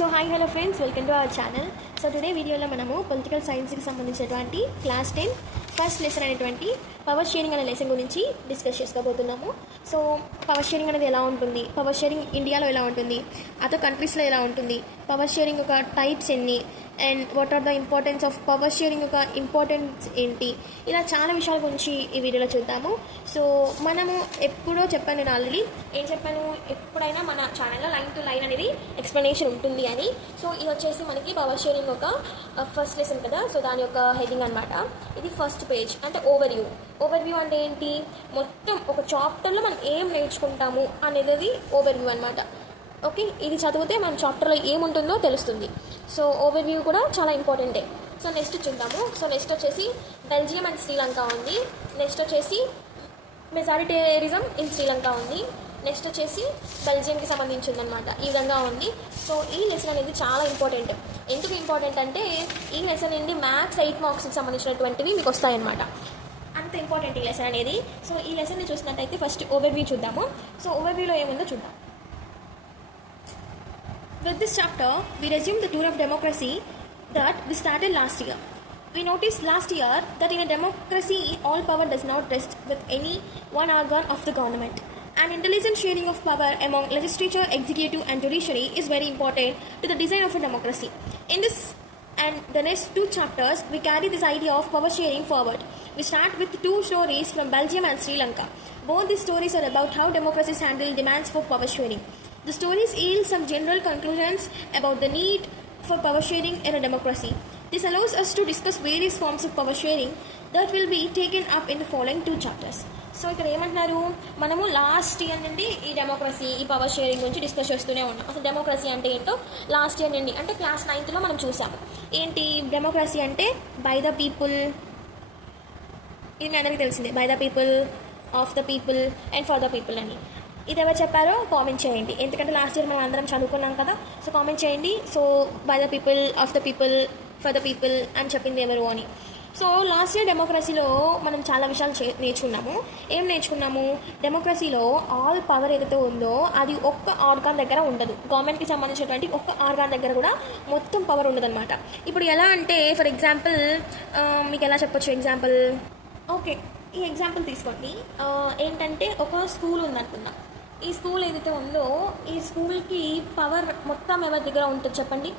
So hi hello friends, welcome to our channel. So today వీడియోలో మనము political సైన్స్కి సంబంధించినటువంటి క్లాస్ 10 ఫస్ట్ లెసన్ అనేటువంటి పవర్ షేరింగ్ అనే లెసన్ గురించి డిస్కస్ చేసుకోబోతున్నాము. సో పవర్ షేరింగ్ అనేది ఎలా ఉంటుంది, పవర్ షేరింగ్ ఇండియాలో ఎలా ఉంటుంది, అదర్ కంట్రీస్లో ఎలా ఉంటుంది, పవర్ షేరింగ్ యొక్క టైప్స్ ఎన్ని, and what are the importance of power sharing యొక్క ఇంపార్టెన్స్ ఏంటి, ఇలా చాలా విషయాల గురించి ఈ వీడియోలో చూద్దాము. సో మనము ఎప్పుడో చెప్పాను, నేను ఆల్రెడీ ఏం చెప్పాను, ఎప్పుడైనా మన ఛానల్లో లైన్ టు లైన్ అనేది ఎక్స్ప్లెనేషన్ ఉంటుంది అని. సో ఇది వచ్చేసి మనకి పవర్ షేరింగ్ ఒక ఫస్ట్ లెసన్ కదా, సో దాని యొక్క హెడింగ్ అనమాట. ఇది ఫస్ట్ పేజ్ అంటే ఓవర్వ్యూ. ఓవర్వ్యూ అంటే ఏంటి, మొత్తం ఒక చాప్టర్లో మనం ఏం నేర్చుకుంటాము అనేది ఓవర్వ్యూ అనమాట. ఓకే, ఇది చదివితే మన చాప్టర్లో ఏముంటుందో తెలుస్తుంది. సో ఓవర్వ్యూ కూడా చాలా ఇంపార్టెంటే. సో నెక్స్ట్ చూద్దాము. సో నెక్స్ట్ వచ్చేసి బెల్జియం అండ్ శ్రీలంక ఉంది. నెక్స్ట్ వచ్చేసి మెజారిటేరిజం ఇన్ శ్రీలంక ఉంది. నెక్స్ట్ వచ్చేసి బెల్జియంకి సంబంధించింది అనమాట. ఈ విధంగా ఉంది. సో ఈ లెసన్ అనేది చాలా ఇంపార్టెంట్. ఎందుకు ఇంపార్టెంట్ అంటే ఈ లెసన్ నుండి మ్యాథ్స్ 8 మార్క్స్కి సంబంధించినటువంటివి మీకు వస్తాయన్నమాట. అంత ఇంపార్టెంట్ ఈ లెసన్ అనేది. సో ఈ లెసన్ని చూసినట్టయితే ఫస్ట్ ఓవర్వ్యూ చూద్దాము. సో ఓవర్వ్యూలో ఏముందో చూద్దాం. With this chapter, we resume the tour of democracy that we started last year. We noticed last year that in a democracy, all power does not rest with any one organ of the government. An intelligent sharing of power among legislature, executive and judiciary is very important to the design of a democracy. In this and the next 2 chapters, we carry this idea of power sharing forward. We start with 2 stories from Belgium and Sri Lanka. Both these stories are about how democracies handle demands for power sharing. The stories yield some general conclusions about the need for power sharing in a democracy. This allows us to discuss various forms of power sharing that will be taken up in the following 2 chapters. So ఇక్కడ ఏమంటున్నారు, మనము last year నుండి ఈ democracy, ఈ power sharing గురించి discuss చేస్తూనే ఉన్నాం. అసలు డెమోక్రసీ అంటే ఏంటో లాస్ట్ ఇయర్ నుండి అంటే క్లాస్ 9th మనం చూసాము. ఏంటి డెమోక్రసీ అంటే, బై ద పీపుల్, ఇది మీ అందరికీ తెలిసిందే, by the people, of the people and for the people అని. ఇది ఎవరు చెప్పారో కామెంట్ చేయండి, ఎందుకంటే లాస్ట్ ఇయర్ మనం అందరం చదువుకున్నాం కదా. సో కామెంట్ చేయండి. So by the people, of the people, for the people అని చెప్పింది ఎవరు అని. సో లాస్ట్ ఇయర్ డెమోక్రసీలో మనం చాలా విషయాలు నేర్చుకున్నాము. ఏం నేర్చుకున్నాము, డెమోక్రసీలో ఆల్ పవర్ ఏదైతే ఉందో అది ఒక్క ఆర్గాన్ దగ్గర ఉండదు. గవర్నమెంట్కి సంబంధించినటువంటి ఒక్క ఆర్గాన్ దగ్గర కూడా మొత్తం పవర్ ఉండదన్నమాట. ఇప్పుడు ఎలా అంటే, ఫర్ ఎగ్జాంపుల్ మీకు ఎలా చెప్పొచ్చు ఎగ్జాంపుల్, ఓకే ఈ ఎగ్జాంపుల్ తీసుకోండి. ఏంటంటే ఒక స్కూల్ ఉందనుకుందాం. ఈ స్కూల్ ఏదైతే ఉందో ఈ స్కూల్కి పవర్ మొత్తం ఎవరి దగ్గర ఉంటుంది చెప్పండి.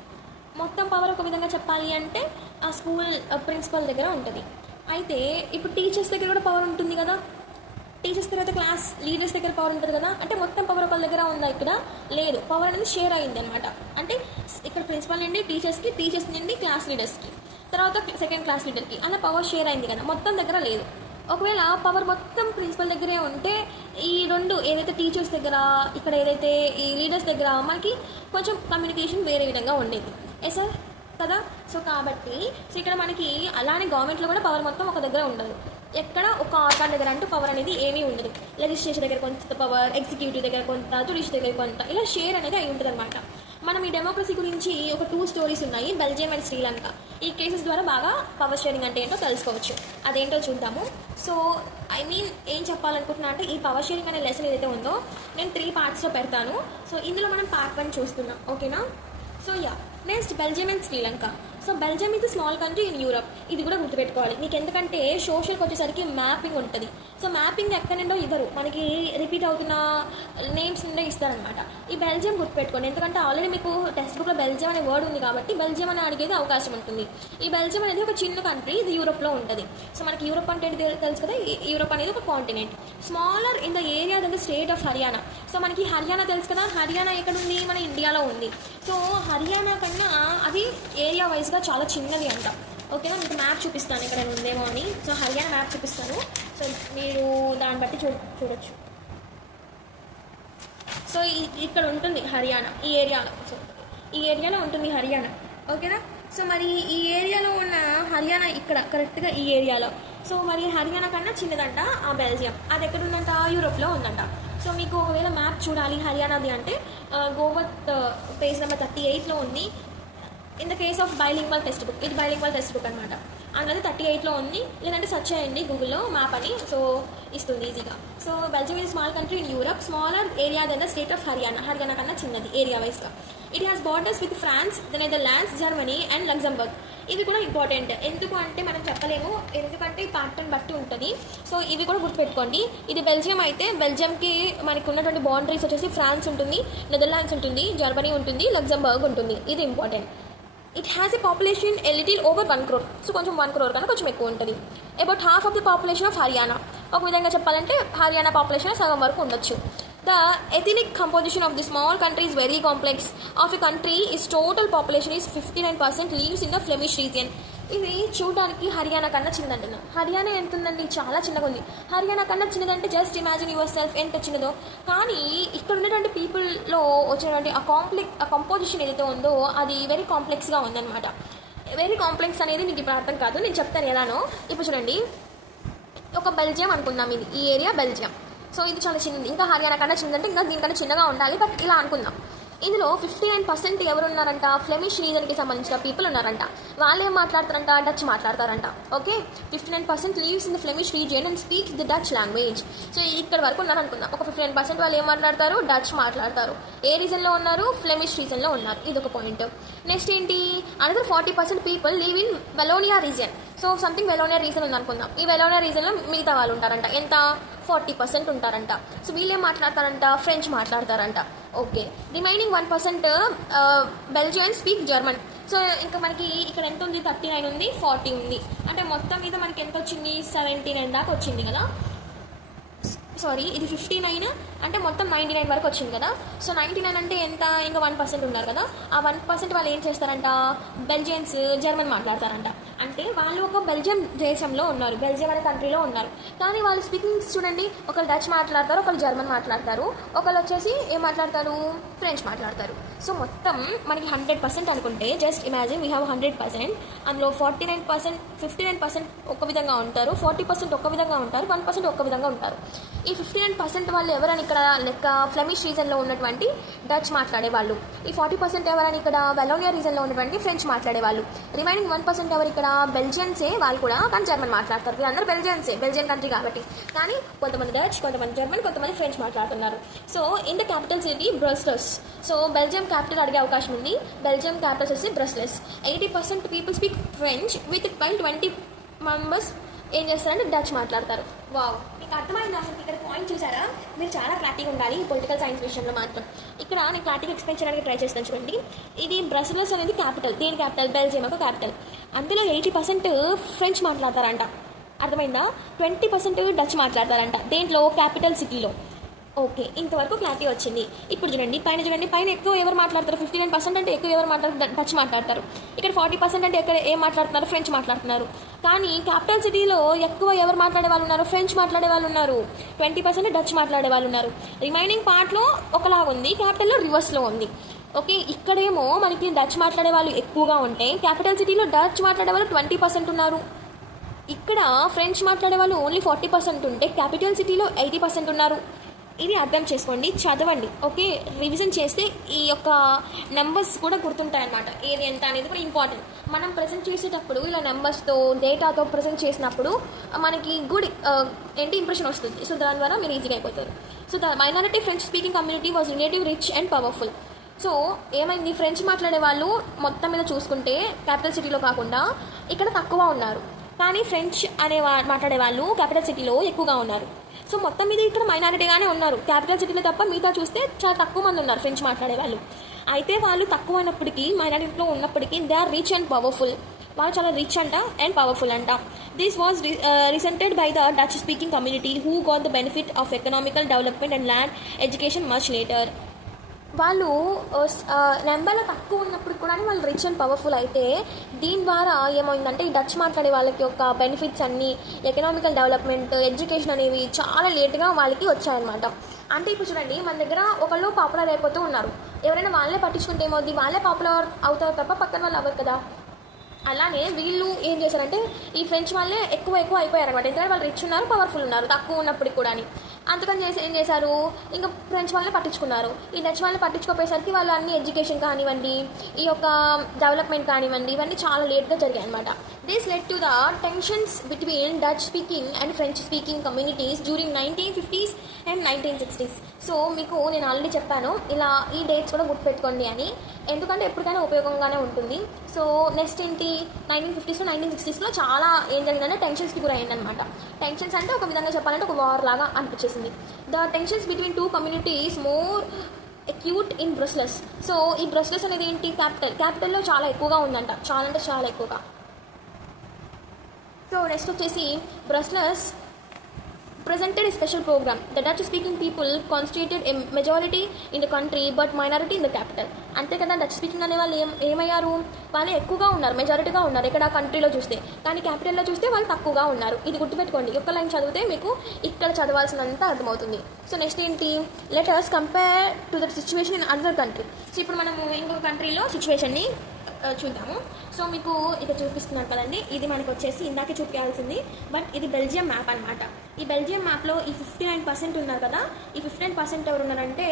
మొత్తం పవర్ ఒక విధంగా చెప్పాలి అంటే ఆ స్కూల్ ప్రిన్సిపల్ దగ్గర ఉంటుంది. అయితే ఇప్పుడు టీచర్స్ దగ్గర కూడా పవర్ ఉంటుంది కదా. టీచర్స్ తర్వాత క్లాస్ లీడర్స్ దగ్గర పవర్ ఉంటుంది కదా. అంటే మొత్తం పవర్ ఒకళ్ళ దగ్గర ఉందా, ఇక్కడ లేదు. పవర్ అనేది షేర్ అయింది అనమాట. అంటే ఇక్కడ ప్రిన్సిపల్ నుండి టీచర్స్కి, టీచర్స్ నుండి క్లాస్ లీడర్స్కి, తర్వాత సెకండ్ క్లాస్ లీడర్కి, అలా పవర్ షేర్ అయింది కదా. మొత్తం దగ్గర లేదు. ఒకవేళ పవర్ మొత్తం ప్రిన్సిపల్ దగ్గరే ఉంటే ఈ 2 ఏదైతే టీచర్స్ దగ్గర, ఇక్కడ ఏదైతే ఈ లీడర్స్ దగ్గర మనకి కొంచెం కమ్యూనికేషన్ వేరే విధంగా ఉండేది. సార్ కదా. సో కాబట్టి ఇక్కడ మనకి అలానే గవర్నమెంట్లో కూడా పవర్ మొత్తం ఒక దగ్గర ఉండదు. ఎక్కడ ఒక ఆర్గాన్ దగ్గర అంటూ పవర్ అనేది ఏమీ ఉండదు. లెజిస్లేచర్ దగ్గర కొంత పవర్, ఎగ్జిక్యూటివ్ దగ్గర కొంత, జ్యుడిషియరీ దగ్గర కొంత, ఇలా షేర్ అనేది అయి ఉంటుంది అనమాట. మనం ఈ డెమోక్రసీ గురించి ఒక 2 స్టోరీస్ ఉన్నాయి, బెల్జియం అండ్ శ్రీలంక. ఈ కేసెస్ ద్వారా బాగా పవర్ షేరింగ్ అంటే ఏంటో తెలుసుకోవచ్చు. అదేంటో చూద్దాము. సో ఏం చెప్పాలనుకుంటున్నా అంటే, ఈ పవర్ షేరింగ్ అనే లెసన్ ఏదైతే ఉందో నేను 3 పార్ట్స్లో పెడతాను. సో ఇందులో మనం పార్ట్ 1 చూస్తున్నాం, ఓకేనా. So next Belgium and Sri Lanka. So Belgium ఇది స్మాల్ కంట్రీ ఇన్ యూరప్. ఇది కూడా గుర్తుపెట్టుకోవాలి మీకు, ఎందుకంటే సోషల్కి వచ్చేసరికి మ్యాపింగ్ ఉంటుంది. సో మ్యాపింగ్ ఎక్కడ నుండో ఇవ్వరు, మనకి రిపీట్ అవుతున్న నేమ్స్ నుండే ఇస్తారనమాట. ఈ బెల్జియం గుర్తుపెట్టుకోండి, ఎందుకంటే ఆల్రెడీ మీకు టెక్స్ట్ బుక్లో బెల్జియం అనే వర్డ్ ఉంది కాబట్టి బెల్జియం అని అడిగేది అవకాశం ఉంటుంది. ఈ బెల్జియం అనేది ఒక చిన్న కంట్రీ, ఇది యూరోప్లో ఉంటుంది. సో మనకి యూరోప్ అంటే తెలుసు కదా, యూరోప్ అనేది ఒక continent. Smaller in the area the state of Haryana. So మనకి హర్యానా తెలుసు కదా, హర్యానా ఎక్కడ ఉంది, మన ఇండియాలో ఉంది. సో హర్యానా కన్నా అది ఏరియా వైజ్గా చాలా చిన్నది అంట. ఓకేనా, మీకు మ్యాప్ చూపిస్తాను ఇక్కడ ఉందేమో అని. సో హర్యానా మ్యాప్ చూపిస్తాను, సో మీరు దాన్ని బట్టి చూడొచ్చు. సో ఇక్కడ ఉంటుంది హర్యానా, ఈ ఏరియాలో. సో ఈ ఏరియాలో ఉంటుంది హర్యానా, ఓకేనా. సో మరి ఈ ఏరియాలో ఉన్న హర్యానా ఇక్కడ కరెక్ట్గా ఈ ఏరియాలో. సో మరి హర్యానా కన్నా చిన్నదంట ఆ బెల్జియం. అది ఎక్కడ ఉందంట, యూరోప్లో ఉందంట. సో మీకు ఒకవేళ మ్యాప్ చూడాలి హర్యానాది అంటే గోవత్ పేజ్ నెంబర్ 38లో ఉంది. In the case of bilingual text book, ఇది బైలింగ్వల్ టెక్స్ట్ బుక్ అనమాట. అందులో 38లో ఉంది, లేదంటే సెర్చ్ చేయండి గూగుల్లో మ్యాప్ అని, సో ఇస్తుంది ఈజీగా. So Belgium is small country in Europe, smaller area than the state of Haryana కన్నా చిన్నది ఏరియా వైస్గా. It has borders with France, the Netherlands, Germany and Luxembourg. ఇది కూడా ఇంపార్టెంట్, ఎందుకు అంటే మనం చెప్పలేము, ఎందుకంటే ఈ ప్యాటర్న్ బట్టి ఉంటుంది. సో ఇవి కూడా గుర్తుపెట్టుకోండి. ఇది బెల్జియం అయితే బెల్జియంకి మనకు ఉన్నటువంటి బౌండరీస్ వచ్చేసి ఫ్రాన్స్ ఉంటుంది, నెదర్లాండ్స్ ఉంటుంది, జర్మనీ ఉంటుంది, లగ్జంబర్గ్ ఉంటుంది. ఇది important. It has a population a little over 1 crore. So కొంచెం 1 crore కన్నా కొంచెం ఎక్కువ ఉంటుంది. About half of the population of Haryana. ఒక విధంగా చెప్పాలంటే హర్యానా పాపులేషన్ సగం వరకు ఉండొచ్చు. The ethnic composition of the small country is very complex. Of a country its total population is 59% lives in the Flemish region. ఇది చూడడానికి హర్యానా కన్నా చిన్నదంటున్నా. హర్యానా ఎంత ఉందండి? చాలా చిన్నగా ఉంది. హర్యానా కన్నా చిన్నదంటే జస్ట్ ఇమాజిన్ యువర్ సెల్ఫ్ ఎంత చిన్నదో. కానీ ఇక్కడ ఉన్నటువంటి పీపుల్లో వచ్చినటువంటి ఆ కంపోజిషన్ ఏదైతే ఉందో అది వెరీ కాంప్లెక్స్గా ఉందన్నమాట. వెరీ కాంప్లెక్స్ అనేది మీకు ఇప్పుడు అర్థం కాదు, నేను చెప్తాను ఎలానో. ఇప్పుడు చూడండి, ఒక బెల్జియం అనుకుందాం, ఇది ఈ ఏరియా బెల్జియం. సో ఇది చాలా చిన్నది, ఇంకా హర్యానా కన్నా చిన్నదంటే ఇంకా దీనికన్నా చిన్నగా ఉండాలి, బట్ ఇలా అనుకుందాం. ఇందులో 59% ఎవరు ఉన్నారంట? ఫ్లెమిష్ రీజన్కి సంబంధించిన పీపుల్ ఉన్నారంట. వాళ్ళు ఏం మాట్లాడతారంట? డచ్ మాట్లాడతారంట. Okay, 59% lives in the Flemish region and speaks the Dutch language. So ఇక్కడ వరకు ఉన్నారు అనుకుందాం. ఒక 59% వాళ్ళు ఏం మాట్లాడతారు? డచ్ మాట్లాడతారు. ఏ రీజన్లో ఉన్నారు? ఫ్లెమిష్ రీజన్లో ఉన్నారు. ఇది ఒక పాయింట్. నెక్స్ట్ ఏంటి? Another 40% people live in Wallonia region. So something Wallonia region ఉంది అనుకుందాం. ఈ వెలోనియా రీజన్లో మిగతా వాళ్ళు ఉంటారంట. ఎంత? 40% ఉంటారంట. సో వీళ్ళు ఏం మాట్లాడతారంట? ఫ్రెంచ్ మాట్లాడతారంట. Okay, remaining 1% Belgian speak German. So ఇంకా మనకి ఇక్కడ ఎంత ఉంది? 39 ఉంది, 40 ఉంది. అంటే మొత్తం మీద మనకి ఎంత వచ్చింది? 79 దాకా వచ్చింది కదా. సారీ, ఇది 59 అంటే మొత్తం 99 వరకు వచ్చింది కదా. సో 99 అంటే ఎంత? ఇంకా 1% ఉన్నారు కదా. ఆ 1% వాళ్ళు ఏం చేస్తారంట? బెల్జియన్స్ జర్మన్ మాట్లాడతారంట. అంటే వాళ్ళు ఒక బెల్జియం దేశంలో ఉన్నారు, బెల్జియం అనే కంట్రీలో ఉన్నారు. కానీ వాళ్ళు స్పీకింగ్స్ చూడండి, ఒకరు డచ్ మాట్లాడతారు, ఒకరు జర్మన్ మాట్లాడతారు, ఒకరు వచ్చేసి ఏం మాట్లాడతారు? ఫ్రెంచ్ మాట్లాడతారు. సో మొత్తం మనకి 100% అనుకుంటే జస్ట్ ఇమాజిన్ వీ హ్యావ్ 100%. అందులో 59% ఒక విధంగా ఉంటారు, 40% ఒక విధంగా ఉంటారు, 1% ఒక విధంగా ఉంటారు. ఈ 59% వాళ్ళు ఎవరని ఇక్కడ లెక్క? ఫ్లెమిష్ రీజన్లో ఉన్నటువంటి డచ్ మాట్లాడేవాళ్ళు. ఈ 40% ఎవరని ఇక్కడ? వెలోనియా రీజన్లో ఉన్నటువంటి ఫ్రెంచ్ మాట్లాడేవాళ్ళు. రిమైనింగ్ 1% ఎవరు ఇక్కడ? బెల్జియన్సే, వాళ్ళు కూడా కానీ జర్మన్ మాట్లాడతారు. వీళ్ళందరూ బెల్జియన్సే, బెల్జియన్ కంట్రీ కాబట్టి. కానీ కొంతమంది డచ్, కొంతమంది జర్మన్, కొంతమంది ఫ్రెంచ్ మాట్లాడుతున్నారు. So in the capital city Brussels. So Belgium capital అడిగే అవకాశం ఉంది. బెల్జియం క్యాపిటల్ వచ్చి Brussels. 80% people speak French with 20 members ఏం చేస్తారంటే డచ్ మాట్లాడతారు. వావ్, మీకు అర్థమైంది అసలు? ఇక్కడ పాయింట్ చూసారా? మీరు చాలా క్లారిటీగా ఉండాలి ఈ పొలిటికల్ సైన్స్ విషయంలో మాత్రం. ఇక్కడ నేను క్లారిటీగా ఎక్స్ప్లెయిన్ చేయడానికి ట్రై చేస్తాను చూడండి. ఇది బ్రసెల్స్ అనేది క్యాపిటల్. దేని క్యాపిటల్? బెల్జియం యొక్క క్యాపిటల్. అందులో 80% ఫ్రెంచ్ మాట్లాడతారంట. అర్థమైందా? 20% డచ్ మాట్లాడతారంట. దేంట్లో? క్యాపిటల్ సిటీలో. ఓకే, ఇంతవరకు క్లారిటీ వచ్చింది. ఇప్పుడు చూడండి, పైన ఎక్కువ ఎవరు మాట్లాడతారు? 59% అంటే ఎక్కువ ఎవరు మాట్లాడతారు? డచ్ మాట్లాడతారు. ఇక్కడ 40% అంటే ఎక్కడ ఏం మాట్లాడుతున్నారు? ఫ్రెంచ్ మాట్లాడుతున్నారు. కానీ క్యాపిటల్ సిటీలో ఎక్కువ ఎవరు మాట్లాడే వాళ్ళు ఉన్నారు? ఫ్రెంచ్ మాట్లాడే వాళ్ళు ఉన్నారు. 20% డచ్ మాట్లాడే వాళ్ళు ఉన్నారు. రిమైనింగ్ పార్ట్లో ఒకలాగా ఉంది, క్యాపిటల్లో రివర్స్లో ఉంది. ఓకే, ఇక్కడేమో మనకి డచ్ మాట్లాడే వాళ్ళు ఎక్కువగా ఉంటే క్యాపిటల్ సిటీలో డచ్ మాట్లాడే వాళ్ళు 20% ఉన్నారు. ఇక్కడ ఫ్రెంచ్ మాట్లాడే వాళ్ళు ఓన్లీ 40% ఉంటే క్యాపిటల్ సిటీలో 80% ఉన్నారు. ఇది అర్థం చేసుకోండి, చదవండి. ఓకే, రివిజన్ చేస్తే ఈ యొక్క నెంబర్స్ కూడా గుర్తుంటాయి అన్నమాట. ఏది ఎంత అనేది కూడా ఇంపార్టెంట్. మనం ప్రజెంట్ చేసేటప్పుడు ఇలా నెంబర్స్తో, డేటాతో ప్రజెంట్ చేసినప్పుడు మనకి గుడ్ ఇంప్రెషన్ వస్తుంది. సో దాని ద్వారా మీరు ఈజీగా అయిపోతారు. So the minority French speaking community was relative rich and powerful. So ఏమైంది? ఫ్రెంచ్ మాట్లాడే వాళ్ళు మొత్తం మీద చూసుకుంటే క్యాపిటల్ సిటీలో కాకుండా ఇక్కడ తక్కువ ఉన్నారు. కానీ ఫ్రెంచ్ మాట్లాడే వాళ్ళు క్యాపిటల్ సిటీలో ఎక్కువగా ఉన్నారు. సో మొత్తం మీద ఇక్కడ మైనారిటీగానే ఉన్నారు. క్యాపిటల్ సిటీలో తప్ప మిగతా చూస్తే చాలా తక్కువ మంది ఉన్నారు ఫ్రెంచ్ మాట్లాడే వాళ్ళు. అయితే వాళ్ళు తక్కువ అయినప్పటికీ, మైనారిటీలో ఉన్నప్పటికీ they are rich and powerful. వాళ్ళు చాలా రిచ్ అంట అండ్ పవర్ఫుల్ అంట. This was resented by the Dutch speaking community who got the benefit of economical development and land education much later. వాళ్ళు నెంబర్లో తక్కువ ఉన్నప్పుడు కూడా వాళ్ళు రిచ్ అండ్ పవర్ఫుల్ అయితే దీని ద్వారా ఏమైందంటే ఈ డచ్ మాట్లాడే వాళ్ళకి యొక్క బెనిఫిట్స్ అన్నీ, ఎకనామికల్ డెవలప్మెంట్, ఎడ్యుకేషన్ అనేవి చాలా లేట్గా వాళ్ళకి వచ్చాయన్నమాట. అంటే ఇప్పుడు చూడండి, మన దగ్గర ఒకళ్ళు పాపులర్ అయిపోతూ ఉన్నారు. ఎవరైనా వాళ్ళే పట్టించుకుంటే ఏమవుద్ది? వాళ్ళే పాపులర్ అవుతారు తప్ప పక్కన వాళ్ళు అవ్వరు కదా. అలానే వీళ్ళు ఏం చేశారంటే ఈ ఫ్రెంచ్ వాళ్ళే ఎక్కువ అయిపోయారు అనమాట. ఎందుకంటే వాళ్ళు రిచ్ ఉన్నారు, పవర్ఫుల్ ఉన్నారు తక్కువ ఉన్నప్పటికి కూడా. అందుకని ఏం చేశారు, ఇంకా ఫ్రెంచ్ వాళ్ళని పట్టించుకున్నారు. ఈ డచ్ వాళ్ళని పట్టించుకోపోయేసరికి వాళ్ళు అన్ని ఎడ్యుకేషన్ కానివ్వండి, ఈ యొక్క డెవలప్మెంట్ కానివ్వండి, ఇవన్నీ చాలా లేట్గా జరిగాయి అనమాట. This led to the tensions between Dutch speaking and French speaking communities during 1950s and 1960s. So మీకు నేను ఆల్రెడీ చెప్పాను ఇలా ఈ డేట్స్ కూడా గుర్తుపెట్టుకోండి అని, ఎందుకంటే ఎప్పటికైనా ఉపయోగంగానే ఉంటుంది. సో నెక్స్ట్ ఏంటి, 1950s 1960sలో చాలా ఏం జరిగిందంటే టెన్షన్స్కి గురైందనమాట. టెన్షన్స్ అంటే ఒక విధంగా చెప్పాలంటే ఒక వార్ లాగా అనిపించేసింది. The tensions between two communities more acute in Brussels. So ఈ బ్రస్లెస్ అనేది ఏంటి, క్యాపిటల్లో చాలా ఎక్కువగా ఉందంట, చాలా అంటే చాలా ఎక్కువగా. సో నెక్స్ట్ వచ్చేసి బ్రస్లెస్ presented a special program. The Dutch speaking people constituted a majority in the country but minority in the capital. అంతే కదా, డచ్ స్పీకింగ్ అనే వాళ్ళు ఏమయ్యారు, వాళ్ళు ఎక్కువగా ఉన్నారు, మెజారిటీగా ఉన్నారు ఇక్కడ కంట్రీలో చూస్తే, కానీ క్యాపిటల్లో చూస్తే వాళ్ళు తక్కువగా ఉన్నారు. ఇది గుర్తుపెట్టుకోండి, ఒక్క లైన్ చదివితే మీకు ఇక్కడ చదవాల్సినంత అర్థమవుతుంది. సో నెక్స్ట్ ఏంటి, let us compare to the situation in other country. So ఇప్పుడు మనము ఇంకొక కంట్రీలో సిచ్యువేషన్ని చూద్దాము. సో మీకు ఇక్కడ చూపిస్తున్నాను కదండి, ఇది మనకు వచ్చేసి ఇందాకే చూపించాల్సింది, బట్ ఇది బెల్జియం మ్యాప్ అనమాట. ఈ బెల్జియం మ్యాప్లో ఈ 59% ఉన్నారు కదా, ఈ 59% ఎవరు ఉన్నారంటే,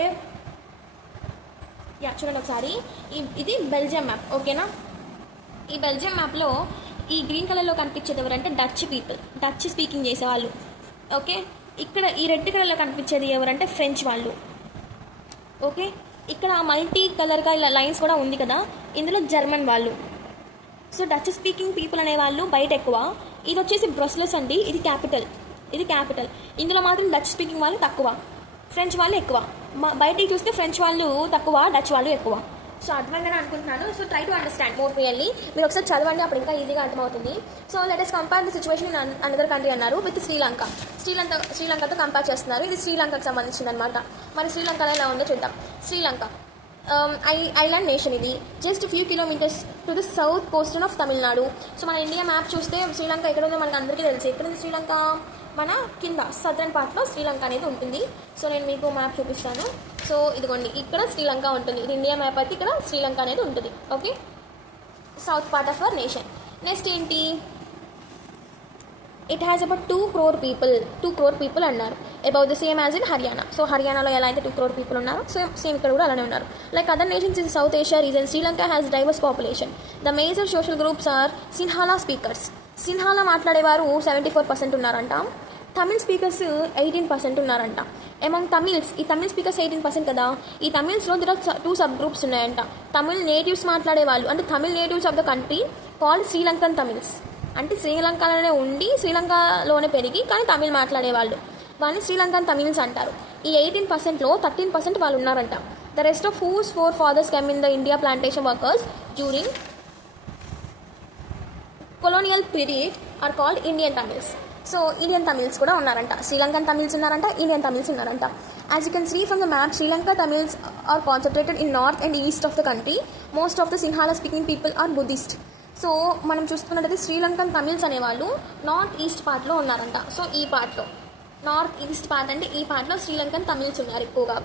చూడండి ఒకసారి, ఇది బెల్జియం మ్యాప్, ఓకేనా. ఈ బెల్జియం మ్యాప్లో ఈ గ్రీన్ కలర్లో కనిపించేది ఎవరంటే డచ్ పీపుల్, డచ్ స్పీకింగ్ చేసేవాళ్ళు, ఓకే. ఇక్కడ ఈ రెడ్ కలర్లో కనిపించేది ఎవరంటే ఫ్రెంచ్ వాళ్ళు, ఓకే. ఇక్కడ మల్టీ కలర్గా ఇలా లైన్స్ కూడా ఉంది కదా, ఇందులో జర్మన్ వాళ్ళు. సో డచ్ స్పీకింగ్ పీపుల్ అనేవాళ్ళు బయట ఎక్కువ. ఇది వచ్చేసి బ్రస్లెస్ అండి, ఇది క్యాపిటల్. ఇందులో మాత్రం డచ్ స్పీకింగ్ వాళ్ళు తక్కువ, ఫ్రెంచ్ వాళ్ళు ఎక్కువ. బయటికి చూస్తే ఫ్రెంచ్ వాళ్ళు తక్కువ, డచ్ వాళ్ళు ఎక్కువ. సో అర్థమైందని అనుకుంటున్నాను. So try to understand more clearly. మీరు ఒకసారి చదవండి, అప్పుడు ఇంకా ఈజీగా అర్థమవుతుంది. So let us compare the situation in another country అన్నారు, విత్ శ్రీలంకతో కంపేర్ చేస్తున్నారు. ఇది శ్రీలంకకు సంబంధించింది అనమాట. మరి శ్రీలంకలో ఎలా ఉందో చూద్దాం. శ్రీలంక ఐలాండ్ నేషన్, ఇది just few kilometres to the south coast of Tamil Nadu. So మన ఇండియా మ్యాప్ చూస్తే శ్రీలంక ఎక్కడ ఉందో మనకు అందరికీ తెలుసు. ఎక్కడుంది శ్రీలంక, మన కింద సదరన్ పార్ట్లో శ్రీలంక అనేది ఉంటుంది. సో నేను మీకు మ్యాప్ చూపిస్తాను. సో ఇదిగోండి, ఇక్కడ శ్రీలంక ఉంటుంది, ఇది ఇండియా మ్యాప్ అయితే ఇక్కడ శ్రీలంక అనేది ఉంటుంది, okay. South part of our nation. Next ఏంటి, it has about 2 crore people అన్నారు, about the same as in Haryana. So హర్యానాలో ఎలా అయితే 2 crore people ఉన్నారు, సేమ్ ఇక్కడ కూడా అలానే ఉన్నారు. Like other nations in South Asia region, Sri Lanka has diverse population. The major social groups are Sinhala speakers. Sinhala మాట్లాడేవారు 74% ఉన్నారంట. తమిళ్ స్పీకర్స్ 18% ఉన్నారంట. అమంగ్ తమిళ్స్, ఈ తమిళ్ స్పీకర్స్ 18% కదా, ఈ తమిళ్స్లో దిర్ ఆర్ 2 సబ్ గ్రూప్స్ ఉన్నాయంట. తమిళ్ నేటివ్స్ మాట్లాడేవాళ్ళు, అంటే Tamil natives of the country called Sri Lankan Tamils. అంటే శ్రీలంకలోనే ఉండి శ్రీలంకలోనే పెరిగి కానీ తమిళ్ మాట్లాడేవాళ్ళు, వాళ్ళని శ్రీలంకన్ తమిళ్స్ అంటారు. ఈ 18%లో 13% వాళ్ళు ఉన్నారంట. The rest of whose 4 fathers came in the India plantation workers during colonial period are called Indian Tamils. So Indian Tamils కూడా ఉన్నారంట, శ్రీలంకన్ తమిళ్స్ ఉన్నారంట, ఇండియన్ తమిళ్స్ ఉన్నారంట. As you can see from the map, Sri Lanka Tamils are concentrated in north and east of the country. Most of the Sinhala speaking people are Buddhist. So మనం చూసుకున్నట్టయితే శ్రీలంకన్ తమిళ్స్ అనేవాళ్ళు north east పార్ట్లో ఉన్నారంట. So ఈ పార్ట్లో, నార్త్ ఈస్ట్ పార్ట్ అంటే ఈ పార్ట్లో శ్రీలంకన్ తమిళ్స్ ఉన్నారు ఎక్కువగా.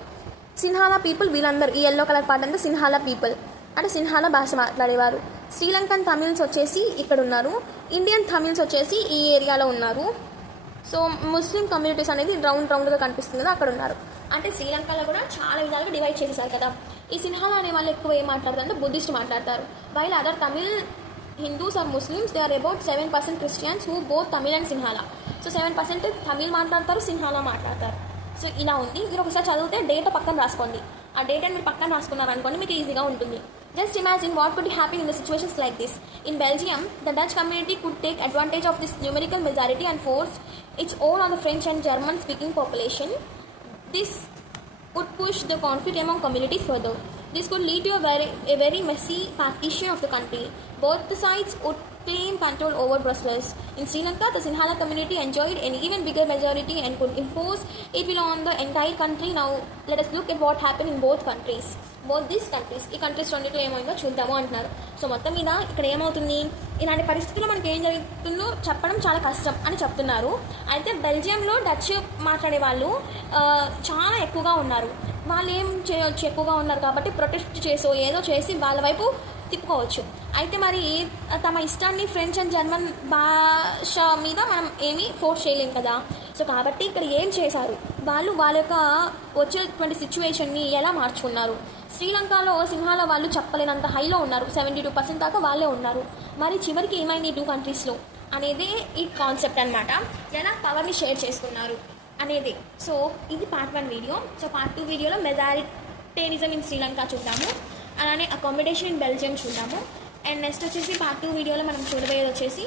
సిన్హాలా పీపుల్ వీళ్ళందరూ, ఈ ఎల్లో కలర్ పార్ట్ అంటే సిన్హాలా పీపుల్, అంటే సిన్హాలా భాష మాట్లాడేవారు. శ్రీలంకన్ తమిళ్స్ వచ్చేసి ఇక్కడ ఉన్నారు, ఇండియన్ తమిళ్స్ వచ్చేసి ఈ ఏరియాలో ఉన్నారు. సో ముస్లిం కమ్యూనిటీస్ అనేది రౌండ్గా కనిపిస్తుంది కదా, అక్కడ ఉన్నారు. అంటే శ్రీలంకలో కూడా చాలా విధాలుగా డివైడ్ చేసేసారు కదా. ఈ సిన్హాలా అనే వాళ్ళు ఎక్కువ ఏం మాట్లాడతారు అంటే బుద్ధిస్ట్ మాట్లాడతారు. While other Tamil Hindus or Muslims, they are about 7% Christians who both Tamil and Sinhala. So 7% Tamil మాట్లాడతారు, సింహాలా మాట్లాడతారు. సో ఇలా ఉంది. మీరు ఒకసారి చదివితే డేటా పక్కన రాసుకోండి. ఆ డేటాని మీరు పక్కన రాసుకున్నారు అనుకోండి, మీకు ఈజీగా ఉంటుంది. Just imagine what could happy in the situations like this. In Belgium, the Dutch community could take advantage of this numerical majority and force its own on the French and German speaking population. This would push the conflict among communities further. This could lead to a very messy partition of the country. Both the sides would claim control over Brussels. In Sri Lanka, the Sinhala community enjoyed an even bigger majority and could impose it will on the entire country. Now, let us look at what happened in both countries. Both these countries, ఈ countries రెండింటిలో ఏమైందో చూద్దాము అంటున్నారు. So మొత్తం మీద ఇక్కడ ఏమవుతుంది, ఇలాంటి పరిస్థితుల్లో మనకి ఏం జరుగుతుందో చెప్పడం చాలా కష్టం అని చెప్తున్నారు. అయితే బెల్జియంలో డచ్ మాట్లాడే వాళ్ళు చాలా ఎక్కువగా ఉన్నారు. వాళ్ళు ఏం చేయొచ్చు, ఎక్కువగా ఉన్నారు కాబట్టి ప్రొటెస్ట్ చేసో ఏదో చేసి వాళ్ళ వైపు తిప్పుకోవచ్చు. అయితే మరి తమ ఇష్టాన్ని ఫ్రెంచ్ అండ్ జర్మన్ భాష మీద మనం ఏమీ ఫోర్స్ చేయలేం కదా. సో కాబట్టి ఇక్కడ ఏం చేశారు, వాళ్ళు వాళ్ళ యొక్క వచ్చేటువంటి సిచ్యువేషన్ని ఎలా మార్చుకున్నారు. శ్రీలంకలో సింహాల వాళ్ళు చెప్పలేనంత హైలో ఉన్నారు, 72% దాకా వాళ్ళే ఉన్నారు. మరి చివరికి ఏమైంది 2 కంట్రీస్లో అనేది ఈ కాన్సెప్ట్ అనమాట. ఎలా పవర్ని షేర్ చేసుకున్నారు అనేది. సో ఇది పార్ట్ 1 వీడియో. సో పార్ట్ 2 వీడియోలో మెజారిటేరిజం ఇన్ శ్రీలంక చూద్దాము, అలానే అకామిడేషన్ ఇన్ బెల్జియం చూద్దాము. అండ్ నెక్స్ట్ వచ్చేసి పార్ట్ 2 వీడియోలో మనం చూడబోయేది వచ్చేసి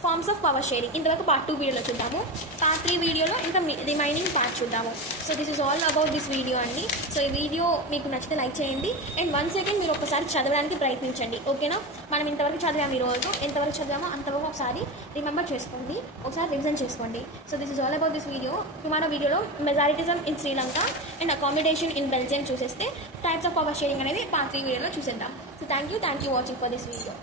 ఫార్మ్స్ ఆఫ్ పవర్ షేరింగ్. ఇంతవరకు పార్ట్ 2 వీడియోలో చూద్దాము. పార్ట్ 3 వీడియోలో ఇంకా రిమైనింగ్ పార్ట్ చూద్దాము. So this is all about this video అండి. సో ఈ వీడియో మీకు నచ్చితే లైక్ చేయండి అండ్ 1 సెకండ్ మీరు ఒకసారి చదవడానికి ప్రయత్నించండి, ఓకేనా. మనం ఇంతవరకు చదివాము, ఈరోజు ఎంతవరకు చదివామో అంతవరకు ఒకసారి రిమెంబర్ చేసుకోండి, ఒకసారి రివిజన్ చేసుకోండి. So this is all about this video. Tomorrow వీడియోలో majoritarianism in Sri Lanka and accommodation in Belgium చూసేస్తే టైప్స్ ఆఫ్ పవర్ షేరింగ్ అనేది పార్ట్ 3 వీడియోలో చూసేద్దాం. So thank you watching for this video.